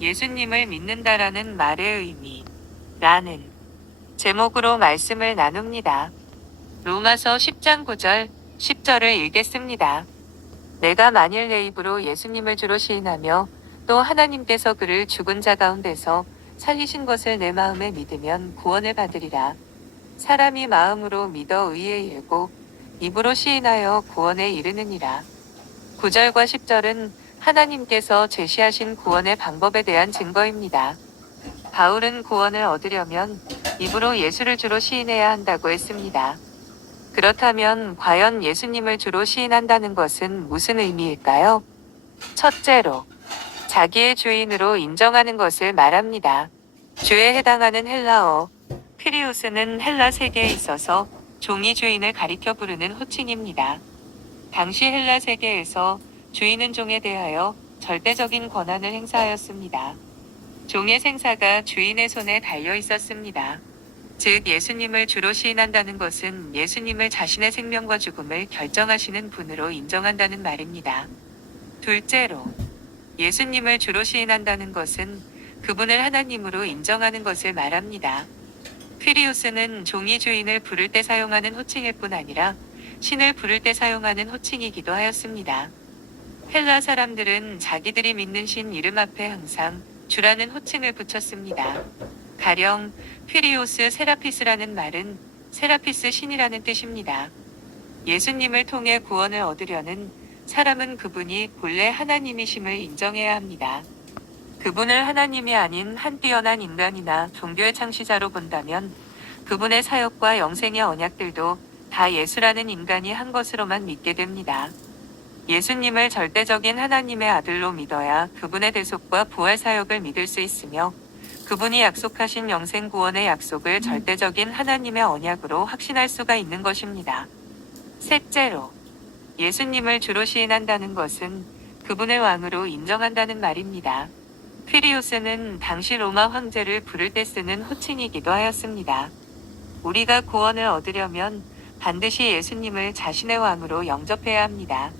예수님을 믿는다라는 말의 의미 라는 제목으로 말씀을 나눕니다. 로마서 10장 9절, 10절을 읽겠습니다. 내가 만일 내 입으로 예수님을 주로 시인하며 또 하나님께서 그를 죽은 자 가운데서 살리신 것을 내 마음에 믿으면 구원을 받으리라. 사람이 마음으로 믿어 의에 이르고 입으로 시인하여 구원에 이르느니라. 9절과 10절은 하나님께서 제시하신 구원의 방법에 대한 증거입니다. 바울은 구원을 얻으려면 입으로 예수를 주로 시인해야 한다고 했습니다. 그렇다면 과연 예수님을 주로 시인한다는 것은 무슨 의미일까요? 첫째로, 자기의 주인으로 인정하는 것을 말합니다. 주에 해당하는 헬라어 퀴리오스는 헬라 세계에 있어서 종이 주인을 가리켜 부르는 호칭입니다. 당시 헬라 세계에서 주인은 종에 대하여 절대적인 권한을 행사하였습니다. 종의 생사가 주인의 손에 달려 있었습니다. 즉 예수님을 주로 시인한다는 것은 예수님을 자신의 생명과 죽음을 결정하시는 분으로 인정한다는 말입니다. 둘째로, 예수님을 주로 시인한다는 것은 그분을 하나님으로 인정하는 것을 말합니다. 퀴리오스는 종이 주인을 부를 때 사용하는 호칭일 뿐 아니라 신을 부를 때 사용하는 호칭이기도 하였습니다. 헬라 사람들은 자기들이 믿는 신 이름 앞에 항상 주라는 호칭을 붙였습니다. 가령 퀴리오스 세라피스라는 말은 세라피스 신이라는 뜻입니다. 예수님을 통해 구원을 얻으려는 사람은 그분이 본래 하나님이심을 인정해야 합니다. 그분을 하나님이 아닌 한 뛰어난 인간이나 종교의 창시자로 본다면 그분의 사역과 영생의 언약들도 다 예수라는 인간이 한 것으로만 믿게 됩니다. 예수님을 절대적인 하나님의 아들로 믿어야 그분의 대속과 부활 사역을 믿을 수 있으며 그분이 약속하신 영생 구원의 약속을 절대적인 하나님의 언약으로 확신할 수가 있는 것입니다. 셋째로, 예수님을 주로 시인한다는 것은 그분을 왕으로 인정한다는 말입니다. 퀴리오스는 당시 로마 황제를 부를 때 쓰는 호칭이기도 하였습니다. 우리가 구원을 얻으려면 반드시 예수님을 자신의 왕으로 영접해야 합니다.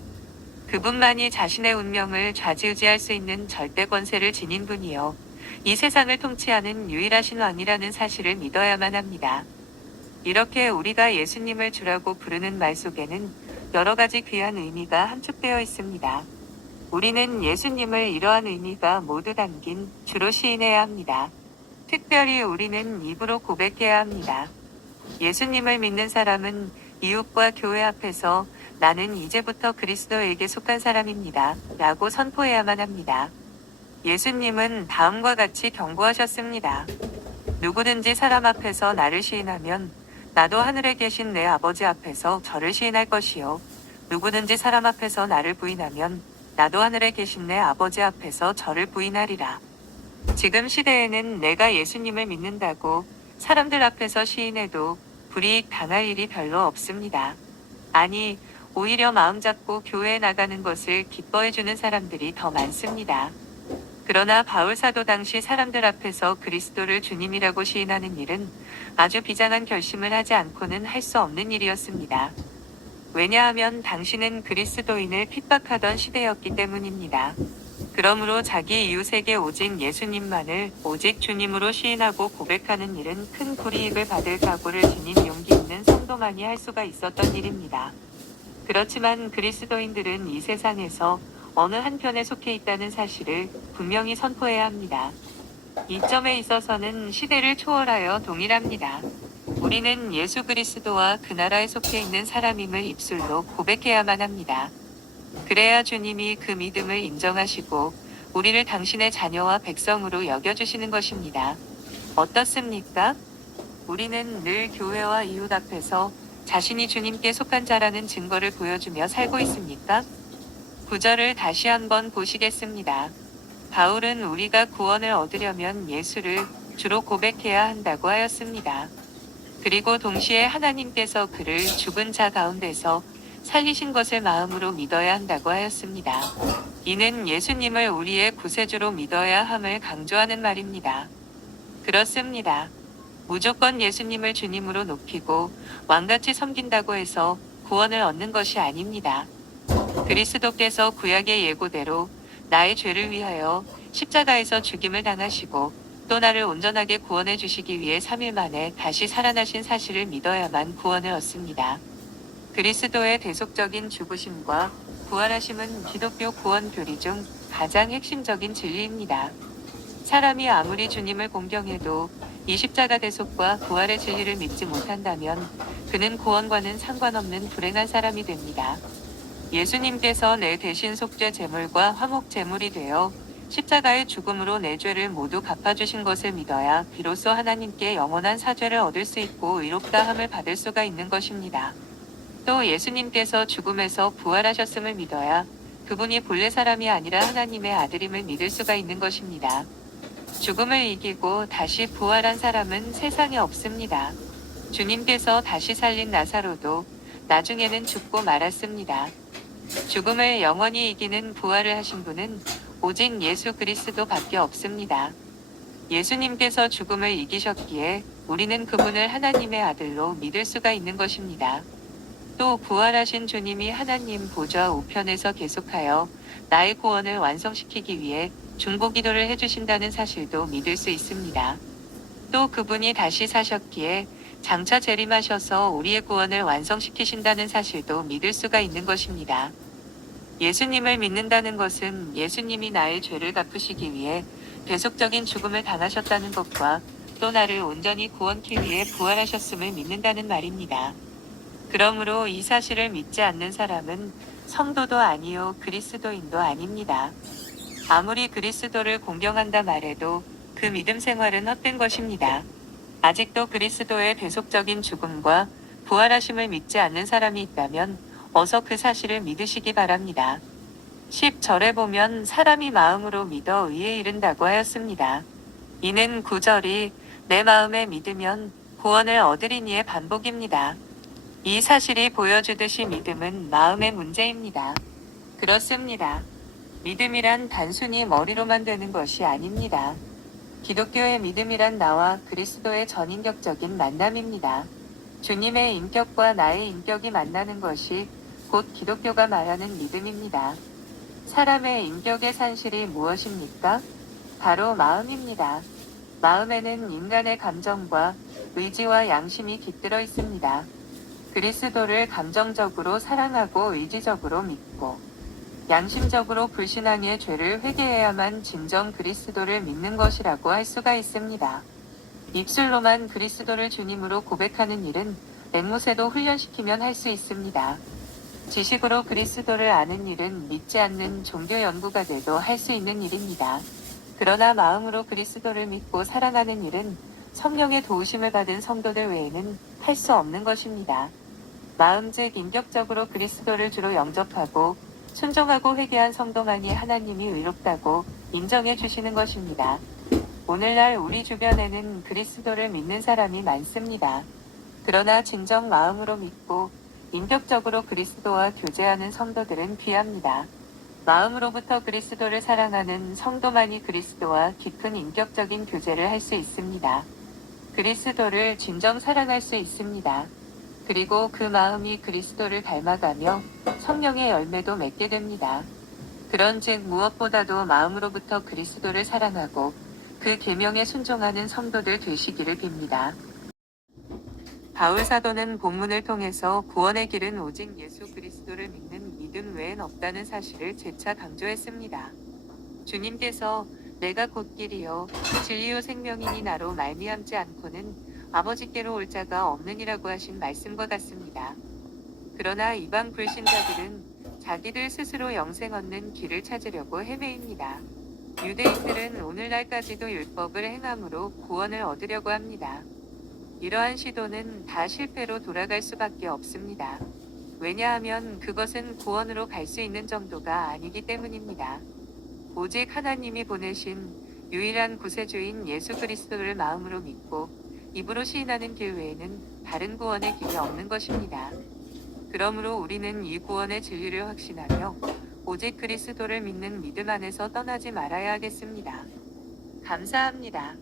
그분만이 자신의 운명을 좌지우지할 수 있는 절대 권세를 지닌 분이요, 이 세상을 통치하는 유일하신 왕이라는 사실을 믿어야만 합니다. 이렇게 우리가 예수님을 주라고 부르는 말 속에는 여러 가지 귀한 의미가 함축되어 있습니다. 우리는 예수님을 이러한 의미가 모두 담긴 주로 시인해야 합니다. 특별히 우리는 입으로 고백해야 합니다. 예수님을 믿는 사람은 이웃과 교회 앞에서 나는 이제부터 그리스도에게 속한 사람입니다 라고 선포해야만 합니다. 예수님은 다음과 같이 경고하셨습니다. 누구든지 사람 앞에서 나를 시인하면 나도 하늘에 계신 내 아버지 앞에서 저를 시인할 것이요, 누구든지 사람 앞에서 나를 부인하면 나도 하늘에 계신 내 아버지 앞에서 저를 부인하리라. 지금 시대에는 내가 예수님을 믿는다고 사람들 앞에서 시인해도 불이익 당할 일이 별로 없습니다. 아니, 오히려 마음 잡고 교회에 나가는 것을 기뻐해주는 사람들이 더 많습니다. 그러나 바울 사도 당시 사람들 앞에서 그리스도를 주님이라고 시인하는 일은 아주 비장한 결심을 하지 않고는 할 수 없는 일이었습니다. 왜냐하면 당시는 그리스도인을 핍박하던 시대였기 때문입니다. 그러므로 자기 이웃에게 오직 예수님만을 오직 주님으로 시인하고 고백하는 일은 큰 불이익을 받을 각오를 지닌 용기 있는 성도만이 할 수가 있었던 일입니다. 그렇지만 그리스도인들은 이 세상에서 어느 한편에 속해 있다는 사실을 분명히 선포해야 합니다. 이 점에 있어서는 시대를 초월하여 동일합니다. 우리는 예수 그리스도와 그 나라에 속해 있는 사람임을 입술로 고백해야만 합니다. 그래야 주님이 그 믿음을 인정하시고 우리를 당신의 자녀와 백성으로 여겨주시는 것입니다. 어떻습니까? 우리는 늘 교회와 이웃 앞에서 자신이 주님께 속한 자라는 증거를 보여주며 살고 있습니까? 9절을 다시 한번 보시겠습니다. 바울은 우리가 구원을 얻으려면 예수를 주로 고백해야 한다고 하였습니다. 그리고 동시에 하나님께서 그를 죽은 자 가운데서 살리신 것을 마음으로 믿어야 한다고 하였습니다. 이는 예수님을 우리의 구세주로 믿어야 함을 강조하는 말입니다. 그렇습니다. 무조건 예수님을 주님으로 높이고 왕같이 섬긴다고 해서 구원을 얻는 것이 아닙니다. 그리스도께서 구약의 예고대로 나의 죄를 위하여 십자가에서 죽임을 당하시고 또 나를 온전하게 구원해 주시기 위해 3일 만에 다시 살아나신 사실을 믿어야만 구원을 얻습니다. 그리스도의 대속적인 죽으심과 부활하심은 기독교 구원 교리 중 가장 핵심적인 진리입니다. 사람이 아무리 주님을 공경해도 이 십자가 대속과 부활의 진리를 믿지 못한다면 그는 구원과는 상관없는 불행한 사람이 됩니다. 예수님께서 내 대신 속죄 제물과 화목 제물이 되어 십자가의 죽음으로 내 죄를 모두 갚아주신 것을 믿어야 비로소 하나님께 영원한 사죄를 얻을 수 있고 의롭다함을 받을 수가 있는 것입니다. 또 예수님께서 죽음에서 부활하셨음을 믿어야 그분이 본래 사람이 아니라 하나님의 아들임을 믿을 수가 있는 것입니다. 죽음을 이기고 다시 부활한 사람은 세상에 없습니다. 주님께서 다시 살린 나사로도 나중에는 죽고 말았습니다. 죽음을 영원히 이기는 부활을 하신 분은 오직 예수 그리스도밖에 없습니다. 예수님께서 죽음을 이기셨기에 우리는 그분을 하나님의 아들로 믿을 수가 있는 것입니다. 또 부활하신 주님이 하나님 보좌 우편에서 계속하여 나의 구원을 완성시키기 위해 중보기도를 해주신다는 사실도 믿을 수 있습니다. 또 그분이 다시 사셨기에 장차 재림하셔서 우리의 구원을 완성시키신다는 사실도 믿을 수가 있는 것입니다. 예수님을 믿는다는 것은 예수님이 나의 죄를 갚으시기 위해 대속적인 죽음을 당하셨다는 것과 또 나를 온전히 구원케 위해 부활하셨음을 믿는다는 말입니다. 그러므로 이 사실을 믿지 않는 사람은 성도도 아니요 그리스도인도 아닙니다. 아무리 그리스도를 공경한다 말해도 그 믿음 생활은 헛된 것입니다. 아직도 그리스도의 대속적인 죽음과 부활하심을 믿지 않는 사람이 있다면 어서 그 사실을 믿으시기 바랍니다. 10절에 보면 사람이 마음으로 믿어 의에 이른다고 하였습니다. 이는 9절이 내 마음에 믿으면 구원을 얻으리니의 반복입니다. 이 사실이 보여주듯이 믿음은 마음의 문제입니다. 그렇습니다. 믿음이란 단순히 머리로만 되는 것이 아닙니다. 기독교의 믿음이란 나와 그리스도의 전인격적인 만남입니다. 주님의 인격과 나의 인격이 만나는 것이 곧 기독교가 말하는 믿음입니다. 사람의 인격의 산실이 무엇입니까? 바로 마음입니다. 마음에는 인간의 감정과 의지와 양심이 깃들어 있습니다. 그리스도를 감정적으로 사랑하고 의지적으로 믿고 양심적으로 불신앙의 죄를 회개해야만 진정 그리스도를 믿는 것이라고 할 수가 있습니다. 입술로만 그리스도를 주님으로 고백하는 일은 앵무새도 훈련시키면 할 수 있습니다. 지식으로 그리스도를 아는 일은 믿지 않는 종교 연구가들도 할 수 있는 일입니다. 그러나 마음으로 그리스도를 믿고 사랑하는 일은 성령의 도우심을 받은 성도들 외에는 할 수 없는 것입니다. 마음 즉 인격적으로 그리스도를 주로 영접하고 순종하고 회개한 성도만이 하나님이 의롭다고 인정해 주시는 것입니다. 오늘날 우리 주변에는 그리스도를 믿는 사람이 많습니다. 그러나 진정 마음으로 믿고 인격적으로 그리스도와 교제하는 성도들은 귀합니다. 마음으로부터 그리스도를 사랑하는 성도만이 그리스도와 깊은 인격적인 교제를 할 수 있습니다. 그리스도를 진정 사랑할 수 있습니다. 그리고 그 마음이 그리스도를 닮아가며 성령의 열매도 맺게 됩니다. 그런즉 무엇보다도 마음으로부터 그리스도를 사랑하고 그 계명에 순종하는 성도들 되시기를 빕니다. 바울 사도는 본문을 통해서 구원의 길은 오직 예수 그리스도를 믿는 믿음 외엔 없다는 사실을 재차 강조했습니다. 주님께서 내가 곧 길이요 진리요 생명이니 나로 말미암지 않고는 아버지께로 올 자가 없느니라고 하신 말씀과 같습니다. 그러나 이방 불신자들은 자기들 스스로 영생 얻는 길을 찾으려고 헤매입니다. 유대인들은 오늘날까지도 율법을 행함으로 구원을 얻으려고 합니다. 이러한 시도는 다 실패로 돌아갈 수밖에 없습니다. 왜냐하면 그것은 구원으로 갈 수 있는 정도가 아니기 때문입니다. 오직 하나님이 보내신 유일한 구세주인 예수 그리스도를 마음으로 믿고 입으로 시인하는 길 외에는 다른 구원의 길이 없는 것입니다. 그러므로 우리는 이 구원의 진리를 확신하며 오직 그리스도를 믿는 믿음 안에서 떠나지 말아야 하겠습니다. 감사합니다.